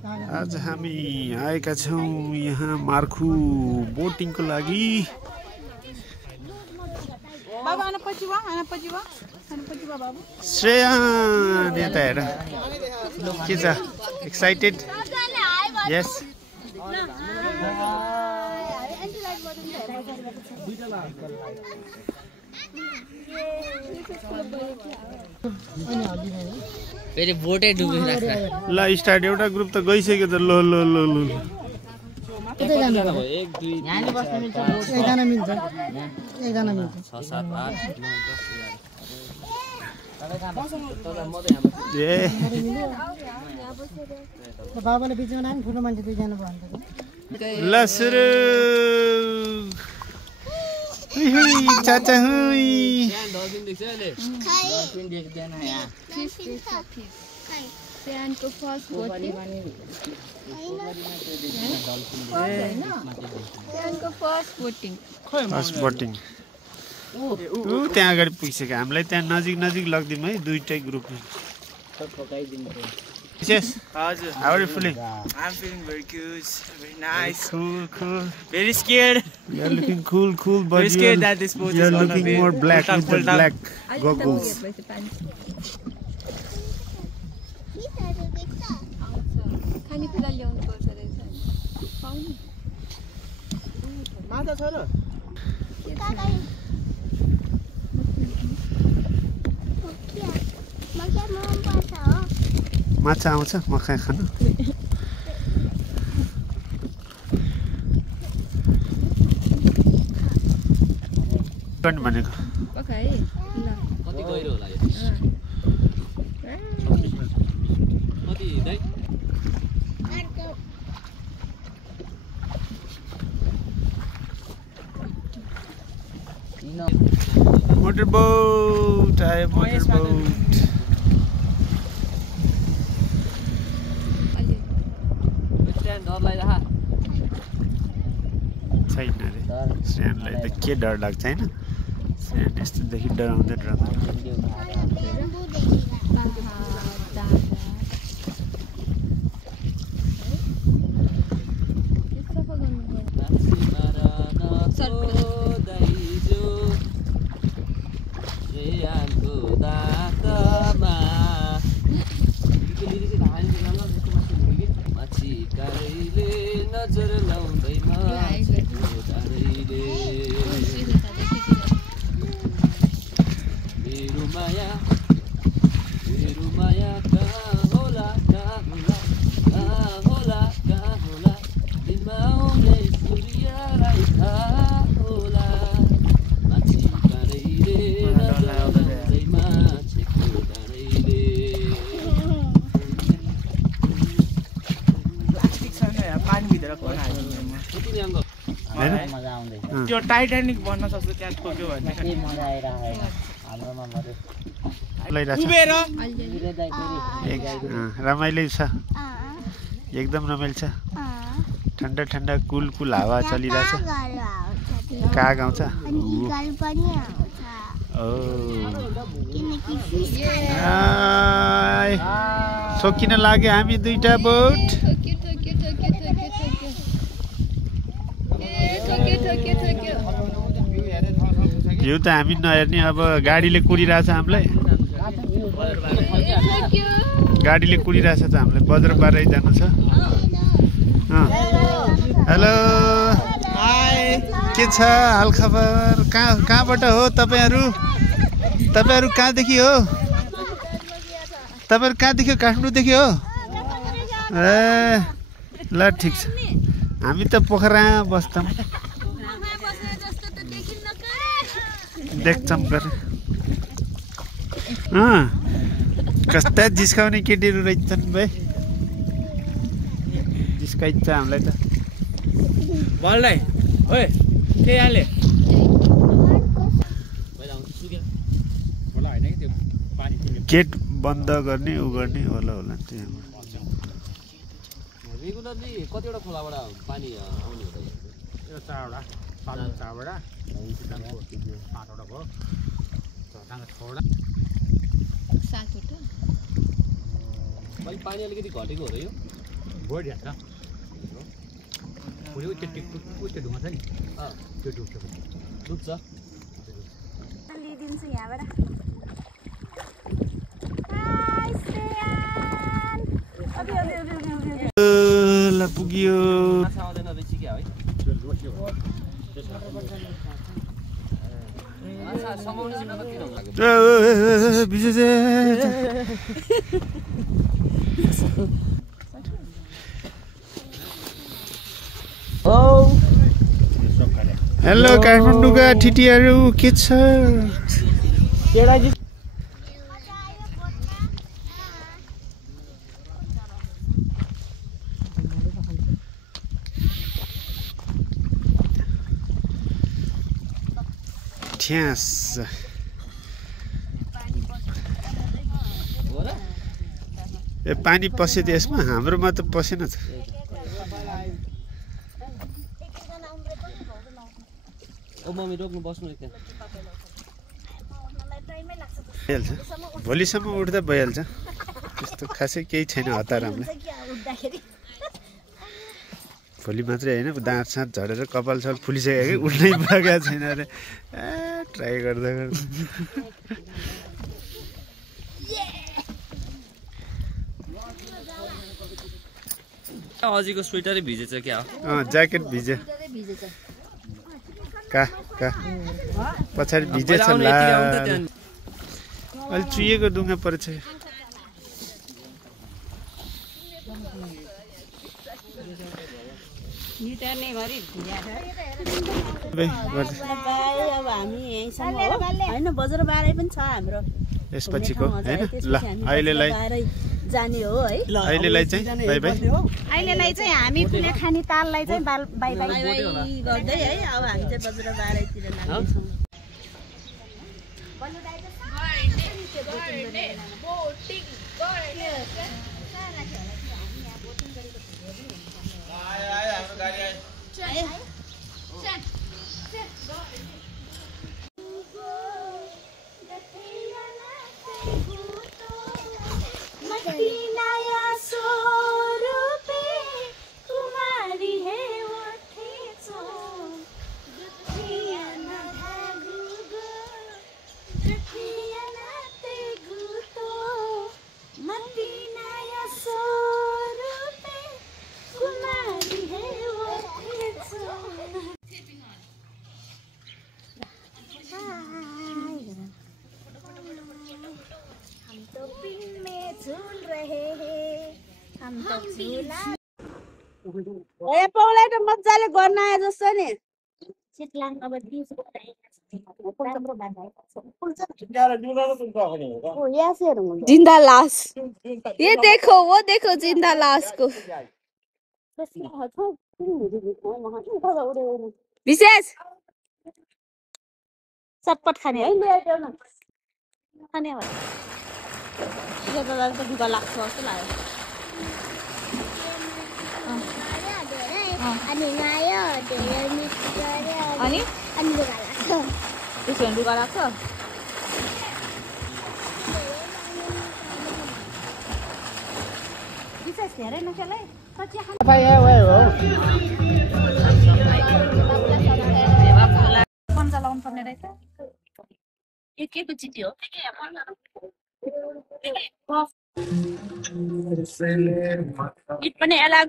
आज हामी आएका छौँ यहाँ मार्खु बोटिङको लागि। श्रेया नेता हेर के छ, एक्साइटेड? यस। फेरि बोटै डुबिरहेछ। ल स्टार्ट। एउटा ग्रुप त गइसक्यो त। लो लो लो लो यहाँले बस्न मिल्छ, एकजना मिल्छ, एकजना मिल्छ। 6 7 8 9 10 11 ए बाबाले बिचमा नानी ठुलो मान्छे दुईजना भयो भने ल सुरु। चाचा हुई फर्स्ट बोटिङ त्यहाँ अगाडि पुगिसक्यो। हामीलाई त्यहाँ नजिक नजिक लगिदिउँ है, दुईटै group. Yes. How are you feeling? I'm feeling very good, very nice. Cool. Very scared. You're looking cool, but Very scared that this boat is you're gonna looking be more black with the pulled down. black goggles. माछा छ र? माछा आउँछ मकै खान। भनेको कति गहिरो होला यो? कति दाइ? मोटर बोट आयो, मोटर बोट। छैन रे श्रेयानलाई त के डर लाग्छ होइन? श्रेयान यस्तोदेखि डराउँदै त्यो टाइटानिक बन्न सक्छ त्यहाँ ठोक्यो भने। रमाइलो छ, एकदम रमाइलो छ। ठन्डा ठन्डा कुल हावा चलिरहेछ। काग आउँछ। ठोकिन लाग्यो हामी दुईटा बोट। यो त हामी नहेर्ने, अब गाडीले कुरिरहेछ हामीलाई। गाडीले कुरिरहेछ त हामीलाई, बजार पारै जानु छ। हेलो, के छ हालखबर? कहाँबाट हो तपाईँहरू? कहाँदेखि हो? तपाईँहरू कहाँदेखि? काठमाडौँदेखि हो? ए ल ठिक छ। हामी त पोखरा बस्छौँ। देख्छौँ गरे कस्ता जिस्काउने केटीहरू रहेछन् भाइ। जिस्काइन्छ हामीलाई त। बल्दै ओए के हाले? गेट बन्द गर्ने उ गर्ने होला त्यहाँबाट। रेगुलरली कतिवटा खोलाबाट पानी आउने हो त? यो चारवटा, चारवटा, 5वटा भयो, 6वटा, 7वटा। पानी अलिकति घटेको हो र यो? बढी हाल्छ पुरै त्यो ढुङ्गा छ नि त्यो डुब्छ लिदिन्छु यहाँबाट ल पुग्यो हेलो काठमाडौँका ठिटीहरू के छ ठ्यास ए पानी पस्यो त यसमा हाम्रोमा त पसेन त भइहाल्छ भोलिसम्म उठ्दा भइहाल्छ त्यस्तो खासै केही छैन हतार हामीलाई भोलि मात्रै होइन दाँत साँत झरेर कपाल साल फुलिसक्यो कि उठ्नै पाएको छैन अरे ट्राई गर्दा गर्दा अजीको स्वेटरै भिजेछ क्या ज्याकेट भिजे का पछाडि भिजेछ अलि चुहिएको डुङ्गा परेछ बजार बारे पनि छ हाम्रो यसपछिको हैन ल अहिलेलाई जाने हो है अहिलेलाई चाहिँ बाइ बाइ अहिलेलाई चाहिँ हामी कुनै खानी ताललाई चाहिँ बाइ बाइ गर्दै है अब हामी चाहिँ बजार बारेतिर लाग्छौँ पौलाई त मजाले गर्न आए जस्तो नि जिंदा लाश ये देखो वो देखो जिंदा लाश को विशेष चटपट खाने है ल्याइदेऊ न खाने हो यो त दुःख लाग्छ जस्तो लाग्यो अनि नायो धेरै मिस गर्यो अनि दुःख लाग्छ त्यसो भने दुःख लाग्छ विशेष धेरै नखेलै सच्ची खान पन्जा लाउनु पर्ने रहेछ यो के को चिठी हो गीत पनि अलग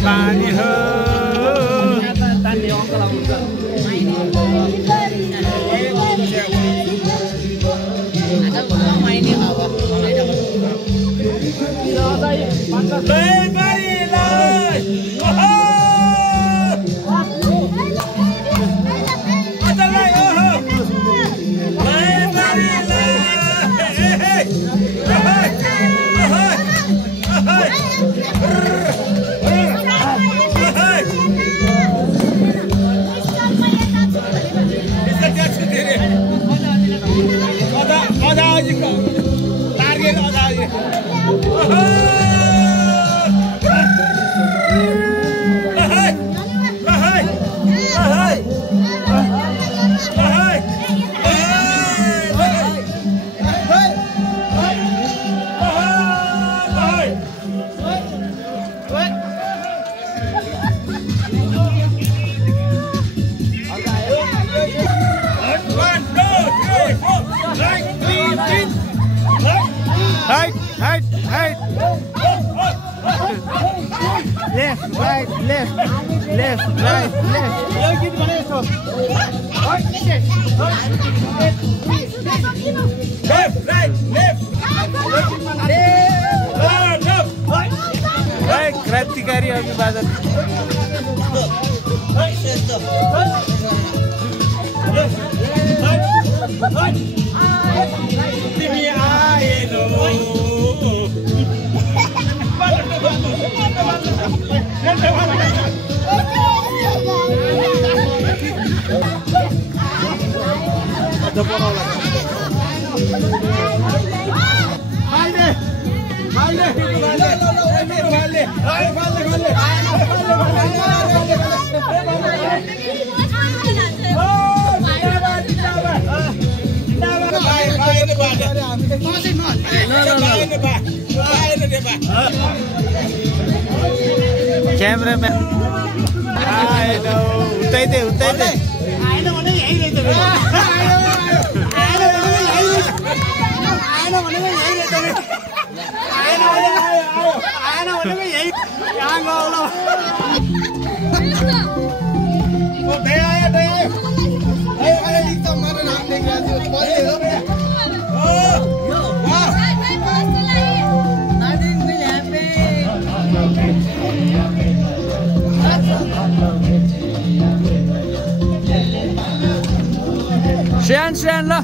पानी हो right, left, left, right, left. यो गीत भने यस्तो left, right, left. क्रान्तिकारी अभिवादन तिमी आएनौ क्यामेराम्यान आएनौ उतै दे आएन भने यही रहेछ Shen ल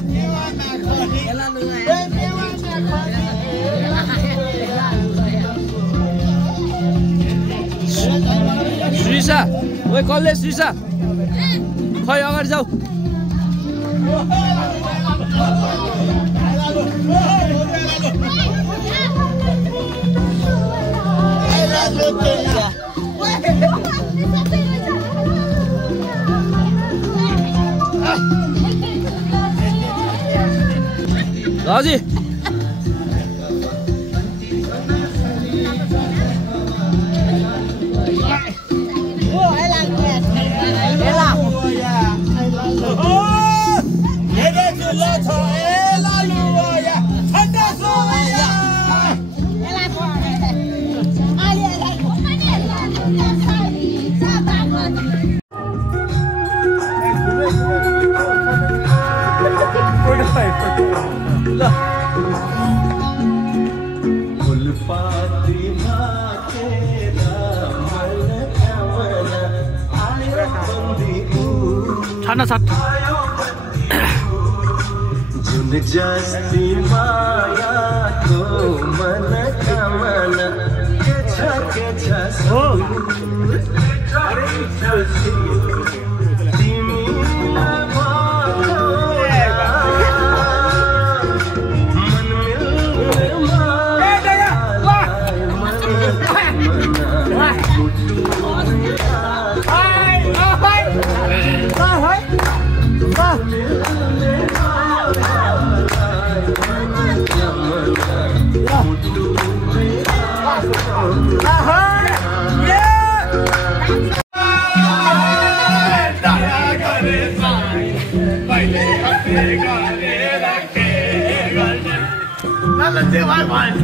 श्रीसा ओए कसले श्रीसा खै अगाडि जाऊ राजी ठन्डा छ जुन जस्ती मायाको मन कामना के छ हो Let's do my one.